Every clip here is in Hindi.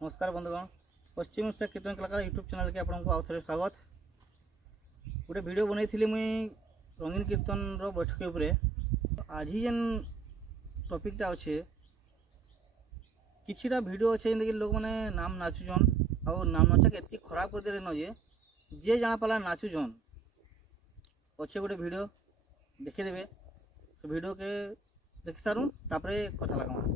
नमस्कार बंधुगण, पश्चिम ओडिशा कीर्तन कलाकार यूट्यूब चैनल के आपको आउ थे स्वागत। गोटे वीडियो बनई मुई रंगीन कीर्तन बैठक उपरे। आज ही जेन टॉपिकटा अच्छे किछिटा वीडियो अच्छे जिंदगी लोग मैंने नाम नाचुचन और नाम नाचा के एत खराब कर दे न जे जाना पाला नाचुचन अच्छे गोटे वीडियो देखीदेवे। से वीडियो के देखी सारूँ तापरे कथा लगमा।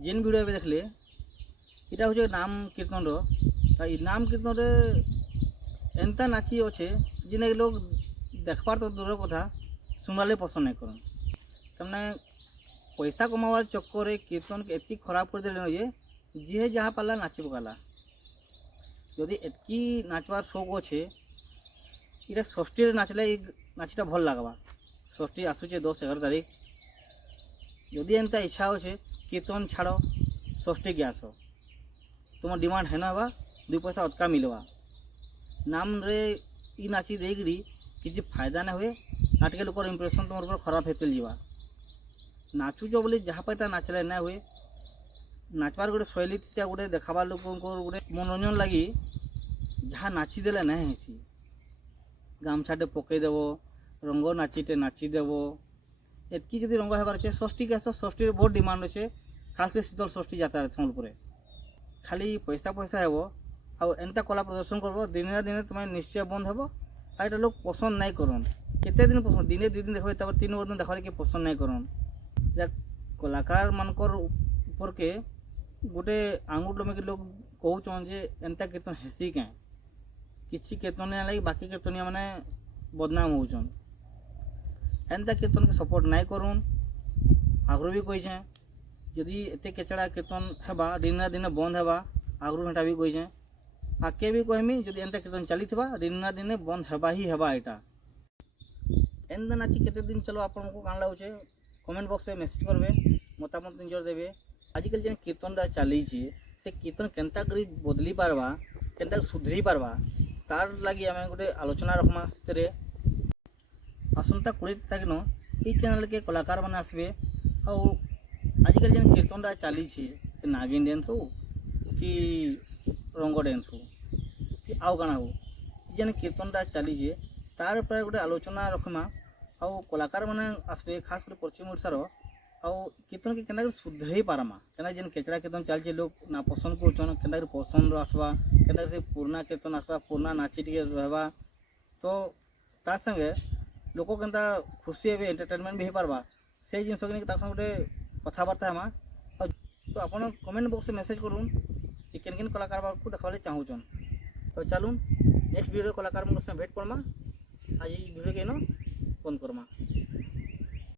जेन वीडियो भी देखले इटा हूँ नाम कीर्तन नाम कीर्तन एंता नाची अच्छे जिन लोग देखबार तो दूर कथा सुनवाले पसंद नहीं करन। तमने पैसा कमावार चक्कर कीर्तन के एति खराब कर देले जे जी जहाँ पाला नाची पकाला। यदि एतकी नाचवार शौक अच्छे इटा षष्ठी नाचले नाचीटा भल लगवा। षष्ठी आसूचे 10-11 तारीख। यदि एंता इच्छा अच्छे कीर्तन छाड़ षष्ठी के आस तुम डिमांड है ना 2 पैसा अटका मिलवा। नाम रे ई नाची देकरी किसी फायदा ना हुए आटके लोकर इम्प्रेशन तुम ऊपर खराब होते जावा। नाचुच बोले जहाँ पैसा नाचले ना हुए नाचवार गोटे शैली से गोटे देखाबार लोक गोटे मनोरंजन लगी जहाँ नाचीदेले ना हेसी गामछाटे पकईदेव रंग नाचीटे नाचीदेव एतकी जब रंग होबार अच्छे षष्ठी के आस षष्ठी बहुत डिमांड अच्छे खास कर शीतल षष्ठी जाता है सम्बलपुर। खाली पैसा पैसा हेबो आउ एंता कला प्रदर्शन करबो दिने ना दिने तुम निश्चय बंद हेबो। आइटा लोग पसंद नहीं करन। केते दिन पसंद दिने 2 दिन देखबे तब 3 दिन देखबे के पसंद नहीं करन। या कलाकार मानकर ऊपर के गोटे आंगुठ लमे के लोग कहउछन जे एंता कीर्तन हेसी के किछि कीर्तनिया लगी बाकी कीर्तनिया माने बदनाम होउछन। एंता कीर्तन के सपोर्ट नहीं करूँ। आगु भी कहीचे जदि एत केचड़ा कीर्तन हेबा दिन ना दिन बंद हेबा आगु हेटा भी कहीचे आगे भी कहमी जदि एंता कीर्तन चली दिन ना दिन बंद हेबा ही हेबा। एटा एंता नाची केते दिन चलो आपन को कान लाଗୁचे कमेंट बॉक्स में मेसेज करबे मतामत निजर देबे। आजिकल जेन कीर्तनटा चली से कीर्तन केनता करी बदली पारबा केनता सुधरी पारबा तार लगी आम गोटे आलोचना रखमा। से आसंता 20 तारीख न ये चैनल के कलाकार मैंने आसबे और आजिकल जेन कीर्तनटा चली से नागिन डांस हो कि रंग डांस हो कि आउ काना हो जेन कीर्तनटा चली तार पर गोटे आलोचना रखमा और कलाकार मैंने आसबे खास कर पश्चिम ओडिशार और कीर्तन के केना सुधरई पारमा केना जेन केचड़ा कीर्तन चलছে लोग ना पसंद करछन केना पसंद आसवा केना से पुराना कीर्तन आसवा पुराना नाची टिके रहबा तो तार संगे लोक केनता खुशी हे एंटरटेनमेंट भी हो पारबा से जिन संगे तार संगे गोटे कथबार्ता हेमा। तो आपन कमेंट बॉक्स में मेसेज करूँ कि केन केन कलाकार को देखवाले चाहूचन। तो चलून नेक्स्ट वीडियो कलाकार मन से भेट पड़मा। आज वीडियो के बंद करमा।